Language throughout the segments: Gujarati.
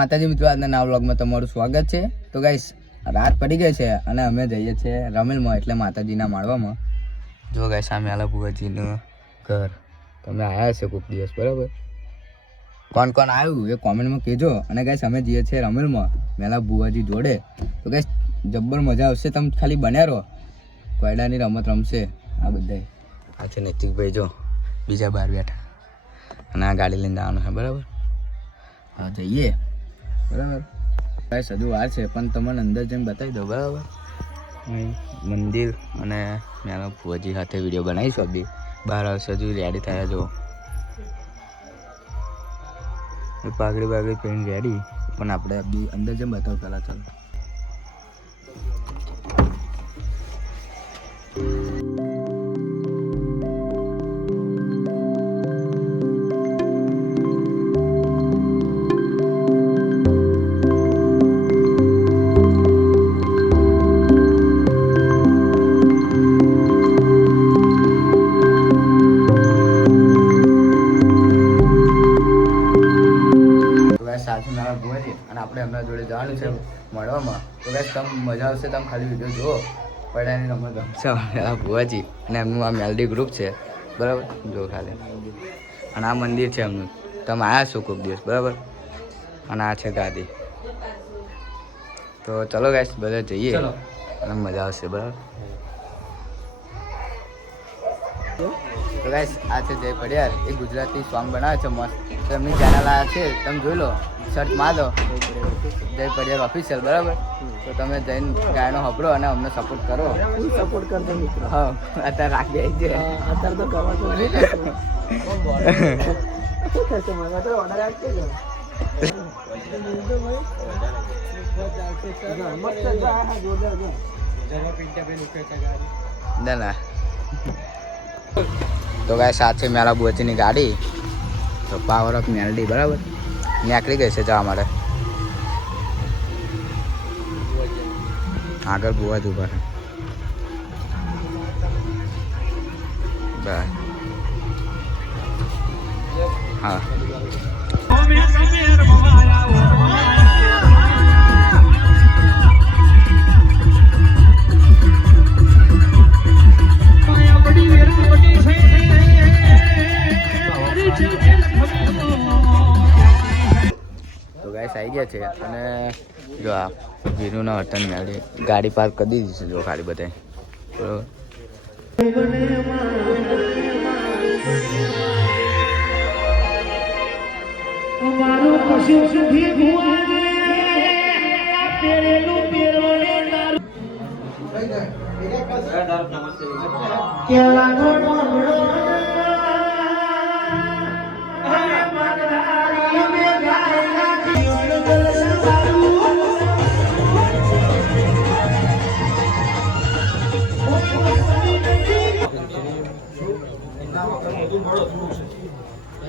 માતાજી મિત્રો, આજના નવા વ્લોગમાં તમારું સ્વાગત છે। તો ગાઈસ રાત પડી ગઈ છે અને અમે જઈએ છીએ રમેલમાં, એટલે માતાજીના માળવામાં। જો ગાઈસ સામે આલા બુવાજીનું ઘર, તમે આવ્યા છે કોઈક દિવસ, બરાબર? કોણ કોણ આવ્યું એ કોમેન્ટમાં કહેજો। અને ગાઈસ અમે જઈએ છીએ રમેલમાં મેલા બુવાજી જોડે। તો ગાઈસ જબ્બર મજા આવશે, તમે ખાલી બન્યા રહો। કોયડાની રમત રમશે આ બધા। આ છે નૈતિકભાઈ, જો બીજા બહાર બેઠા, અને આ ગાડી લઈને જવાનું છે, બરાબર? હા જઈએ, બરાબર? ગાઈસ હજુ વાર છે, પણ તમને અંદર જઈને બતાવી દો, બરાબર? મંદિર અને મેલા બુવાજી સાથે વિડીયો બનાવીશું। બી બહાર આવશે, હજુ રેડી થયા જો, પાઘડી બાગડી પહેરીને રેડી, પણ આપણે બી અંદર જઈને બતાવો પહેલાં, ચાલો। સાથે મારા બુવાજી અને આપણે એમના જોડે જવાનું છે મળવામાં। તો ગાઈસ તમે મજા આવશે, તમે ખાલી વિડીયો જુઓ, પડાની રમત રમશે મારા બુવાજી અને એમનું આ મેલડી ગ્રુપ છે, બરાબર? જો ખાલી, અને આ મંદિર છે એમનું, તમે આવ્યા છો કોઈક દિવસ, બરાબર? અને આ છે ગાદી। તો ચલો ગાઈસ બધા જઈએ અને મજા આવશે, બરાબર? તો ગાઈસ આ છે જય પડિયાર, એ ગુજરાતી સોંગ બનાવે છે મસ્ત, તો એમની ચેનલ આ છે, તમે જોઈ લો, સર્ચ માર દો જય પડિયાર ઓફિશિયલ, બરાબર? તો તમે જઈને ગાયનો સાંભળો અને અમને સપોર્ટ કરો, સપોર્ટ કરજો મિત્રો। હા અત્યારે રાખી દે છે, અત્યારે તો કરવા તો નહીં થશે, મારા તો ઓર્ડર આપશે ને ના। તો ગાય સાથે મેલા બુવાજીની ગાડી, તો પાવર ઓફ મેલડી, બરાબર? નીકળી ગઈ છે જવા માટે, આગળ બુવાજી ઉભા છે, હા। આવી ગયા છે અને જો આ વીરુના વતન મેળી ગાડી પાર્ક કરી દીધી છે, જો ખાલી બધાય,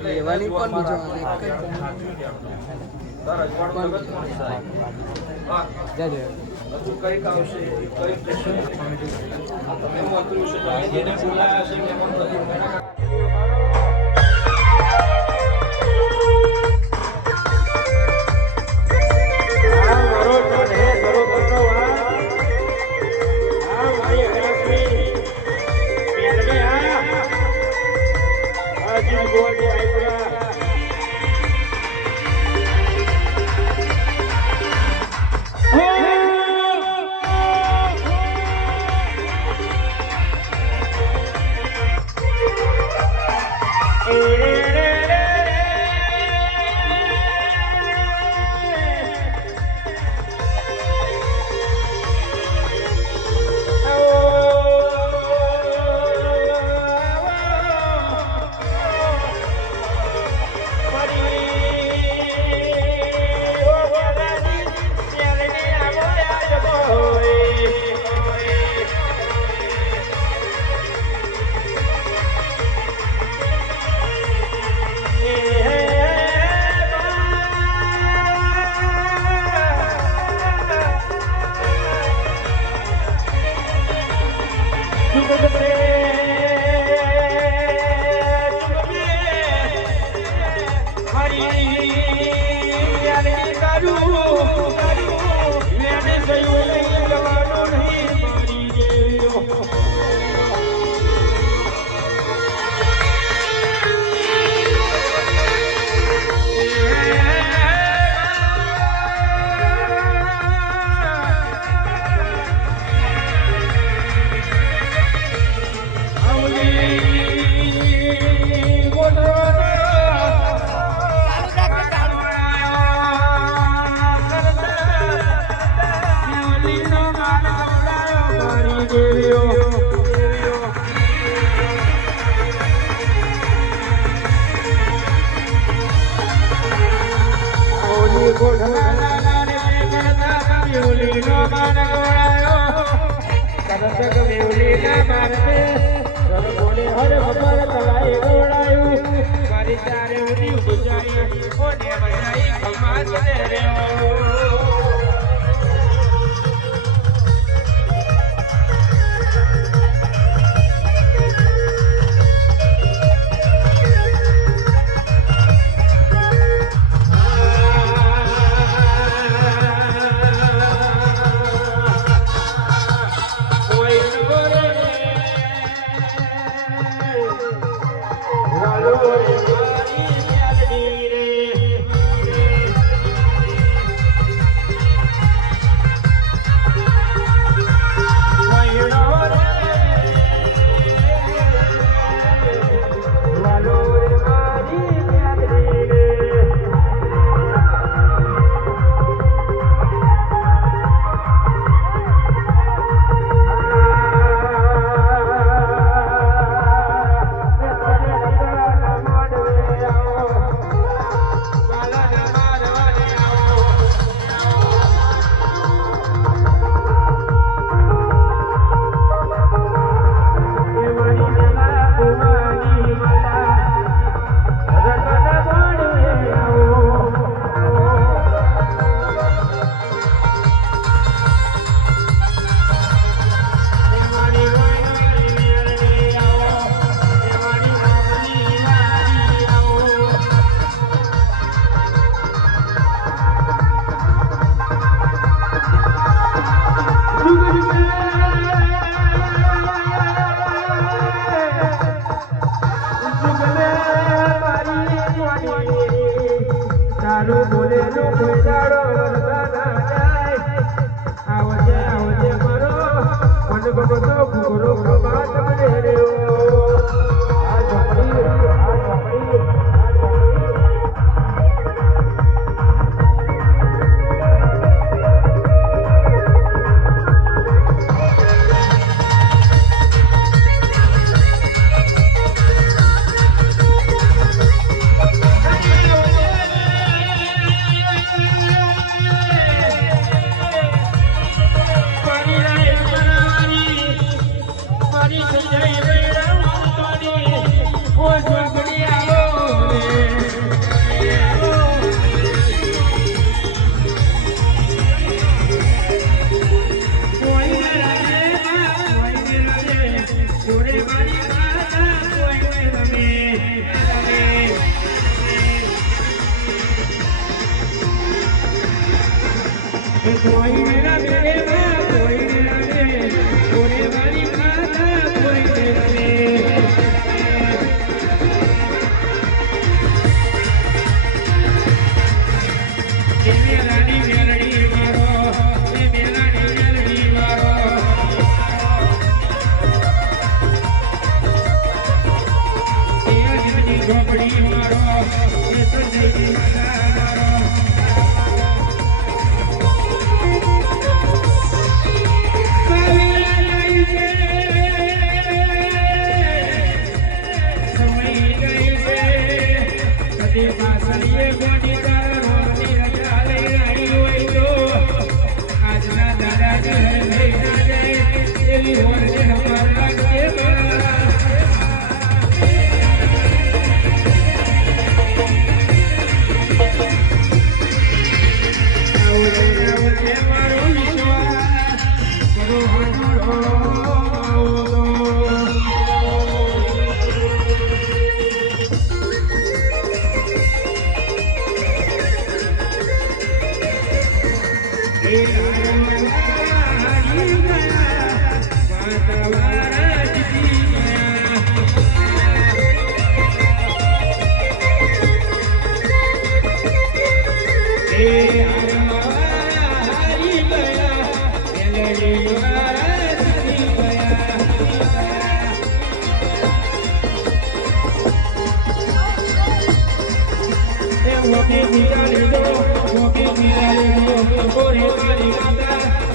લેવાની પણ બીજો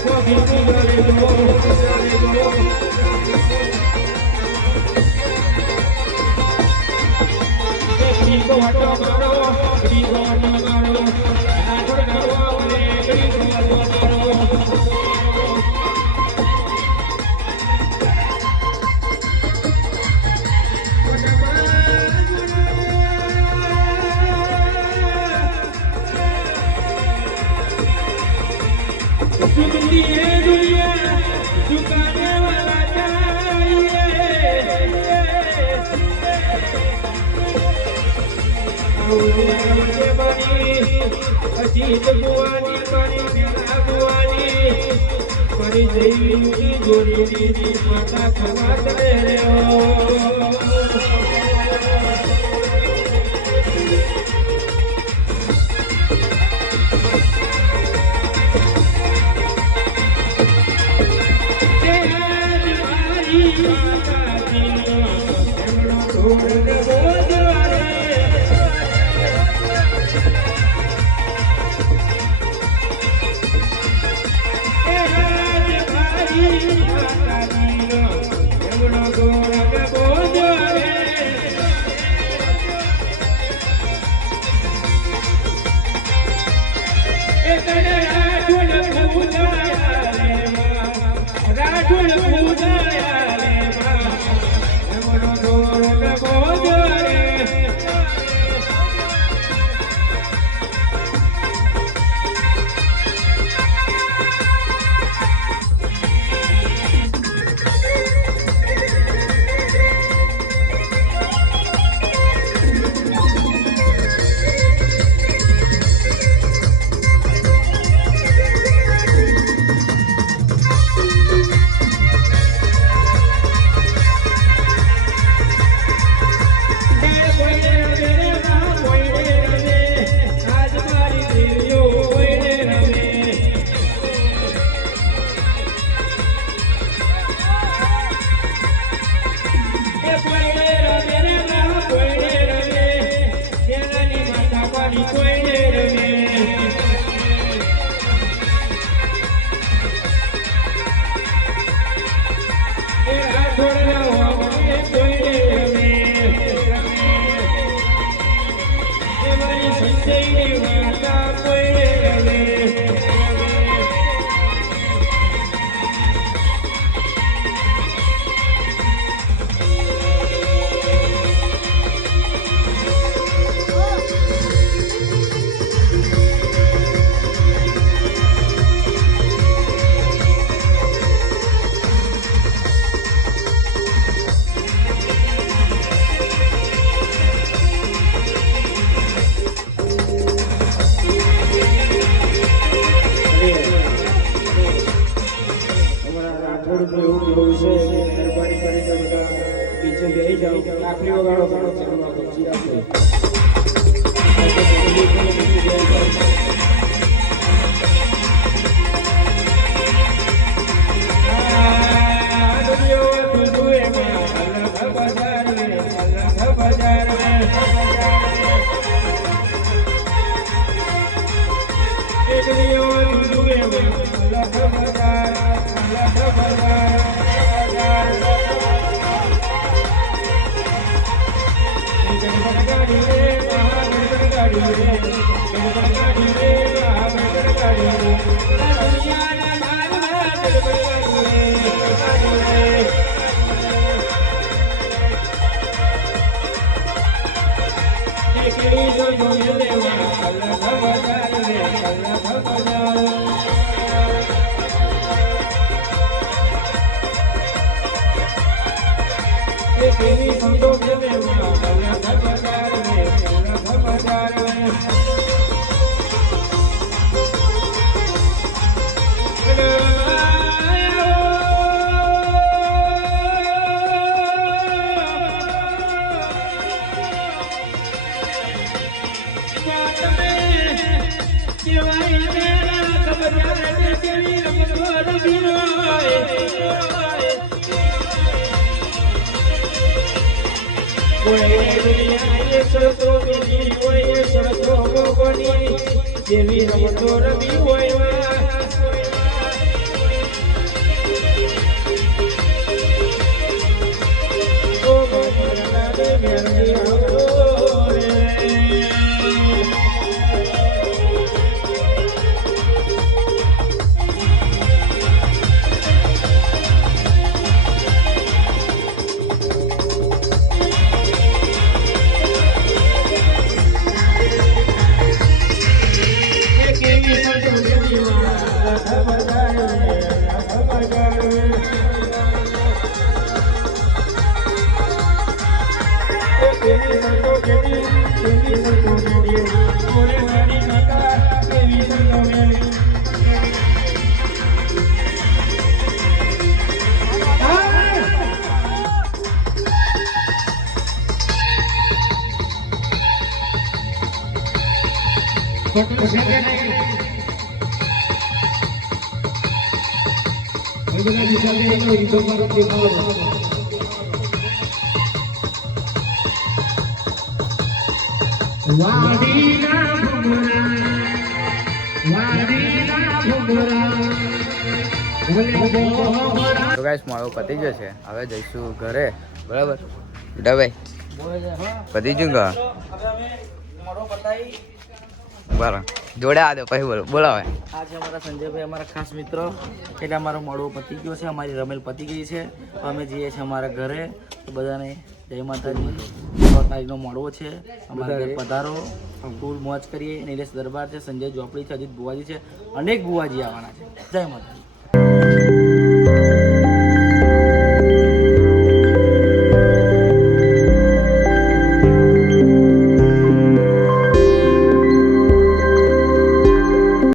Woke me, દેવી રમતો રમી હોય તો ગાઈસ મારો પતી ગયો છે, હવે જઈશું ઘરે. બરાબર બેટા ભાઈ, પતી ગયું ઘર બરાબર. જોડે આ દો પછી બોલાવે. આ છે અમારા સંજયભાઈ, અમારા ખાસ મિત્રો. એટલે અમારો મળવો પતી ગયો છે, અમારી રમેલ પતી ગઈ છે. તો અમે જઈએ છીએ અમારા ઘરે. તો બધાને જય માતાજી. 6 તારીખનો મળવો છે, અમારા ઘરે પધારો, ફૂલ મોજ કરીએ. નિલેશ દરબાર છે, સંજય ચોપડી છે, અજીત બુવાજી છે, અનેક બુવાજી આવવાના છે. જય માતાજી.